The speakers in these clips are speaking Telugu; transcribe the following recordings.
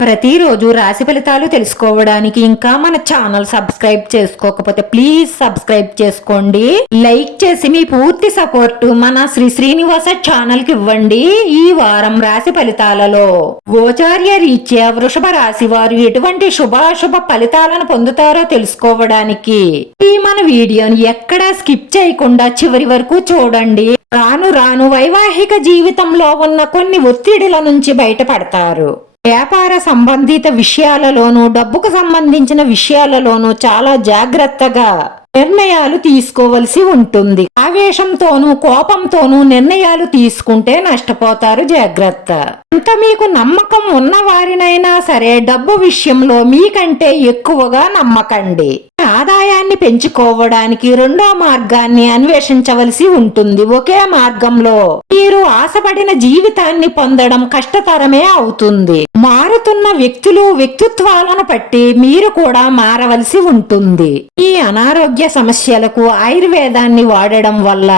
ప్రతిరోజు రాశి ఫలితాలు తెలుసుకోవడానికి ఇంకా మన ఛానల్ సబ్స్క్రైబ్ చేసుకోకపోతే ప్లీజ్ సబ్స్క్రైబ్ చేసుకోండి. లైక్ చేసి మీ పూర్తి సపోర్ట్ మన శ్రీ శ్రీనివాస ఛానల్కి ఇవ్వండి ఈ వారం రాశి ఫలితాలలో. గోచార్య రీత్యా వృషభ రాశి వారు ఎటువంటి శుభాశుభ ఫలితాలను పొందుతారో తెలుసుకోవడానికి ఈ మన వీడియోని ఎక్కడా స్కిప్ చేయకుండా చివరి వరకు చూడండి. రాను రాను వైవాహిక జీవితంలో ఉన్న కొన్ని ఒత్తిడిల నుంచి బయటపడతారు. వ్యాపార సంబంధిత విషయాలలోనూ డబ్బుకు సంబంధించిన విషయాలలోనూ చాలా జాగ్రత్తగా నిర్ణయాలు తీసుకోవలసి ఉంటుంది. ఆవేశంతోనూ కోపంతోనూ నిర్ణయాలు తీసుకుంటే నష్టపోతారు జాగ్రత్త. అంత మీకు నమ్మకం ఉన్న వారినైనా సరే డబ్బు విషయంలో మీకంటే ఎక్కువగా నమ్మకండి. ఆదాయాన్ని పెంచుకోవడానికి రెండో మార్గాన్ని అన్వేషించవలసి ఉంటుంది. ఒకే మార్గంలో మీరు ఆశపడిన జీవితాన్ని పొందడం కష్టతరమే అవుతుంది. మారుతున్న వ్యక్తులు వ్యక్తిత్వాలను బట్టి మీరు కూడా మారవలసి ఉంటుంది. ఈ అనారోగ్య సమస్యలకు ఆయుర్వేదాన్ని వాడడం వల్ల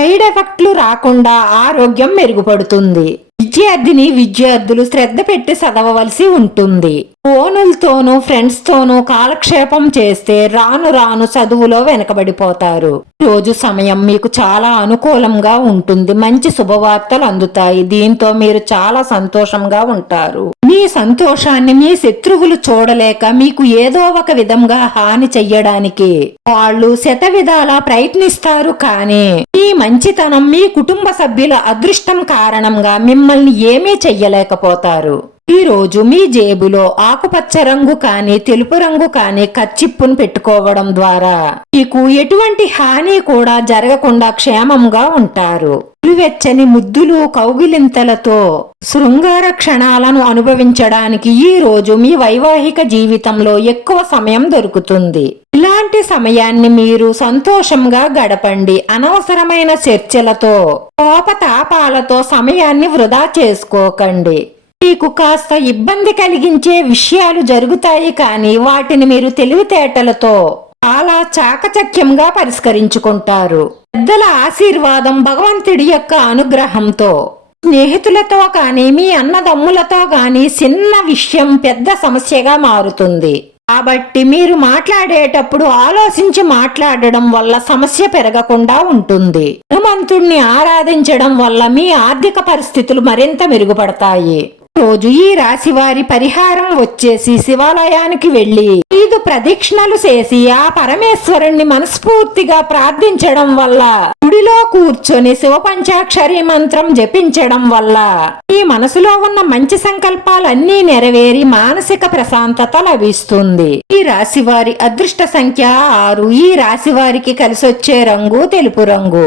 సైడ్ ఎఫెక్ట్లు రాకుండా ఆరోగ్యం మెరుగుపడుతుంది. విద్యార్థిని విద్యార్థులు శ్రద్ధ పెట్టి చదవవలసి ఉంటుంది. ఫోనులతోనూ ఫ్రెండ్స్ తోనూ కాలక్షేపం చేస్తే రాను రాను చదువులో వెనకబడిపోతారు. రోజు సమయం మీకు చాలా అనుకూలంగా ఉంటుంది. మంచి శుభవార్తలు అందుతాయి. దీంతో మీరు చాలా సంతోషంగా ఉంటారు. మీ సంతోషాన్ని మీ శత్రువులు చూడలేక మీకు ఏదో ఒక విధంగా హాని చెయ్యడానికి. వాళ్ళు శత విధాలా ప్రయత్నిస్తారు కానీ మీ మంచితనం మీ కుటుంబ సభ్యుల అదృష్టం కారణంగా మిమ్మల్ని ఏమీ చెయ్యలేకపోతారు. ఈ రోజు మీ జేబులో ఆకుపచ్చ రంగు కానీ తెలుపు రంగు కానీ కచ్చిప్పును పెట్టుకోవడం ద్వారా మీకు ఎటువంటి హాని కూడా జరగకుండా క్షేమంగా ఉంటారు. వెచ్చని ముద్దులు కౌగిలింతలతో శృంగార క్షణాలను అనుభవించడానికి ఈ రోజు మీ వైవాహిక జీవితంలో ఎక్కువ సమయం దొరుకుతుంది. ఇలాంటి సమయాన్ని మీరు సంతోషంగా గడపండి. అనవసరమైన చర్చలతో కోపతాపాలతో సమయాన్ని వృధా చేసుకోకండి. మీకు కాస్త ఇబ్బంది కలిగించే విషయాలు జరుగుతాయి కానీ వాటిని మీరు తెలివితేటలతో చాలా చాకచక్యంగా పరిష్కరించుకుంటారు. పెద్దల ఆశీర్వాదం భగవంతుడి యొక్క అనుగ్రహంతో. స్నేహితులతో కానీ మీ అన్నదమ్ములతో కానీ చిన్న విషయం పెద్ద సమస్యగా మారుతుంది. కాబట్టి మీరు మాట్లాడేటప్పుడు ఆలోచించి మాట్లాడడం వల్ల సమస్య పెరగకుండా ఉంటుంది. హనుమంతుణ్ణి ఆరాధించడం వల్ల మీ ఆర్థిక పరిస్థితులు మరింత మెరుగుపడతాయి. రోజు ఈ రాశి వారి పరిహారం వచ్చేసి శివాలయానికి వెళ్ళి ఐదు ప్రదక్షిణలు చేసి ఆ పరమేశ్వరుణ్ణి మనస్ఫూర్తిగా ప్రార్థించడం వల్ల గుడిలో కూర్చొని శివ పంచాక్షరి మంత్రం జపించడం వల్ల ఈ మనసులో ఉన్న మంచి సంకల్పాలన్నీ నెరవేరి మానసిక ప్రశాంతత లభిస్తుంది. ఈ రాశి వారి అదృష్ట సంఖ్య ఆరు. ఈ రాశి వారికి కలిసొచ్చే రంగు తెలుపు రంగు.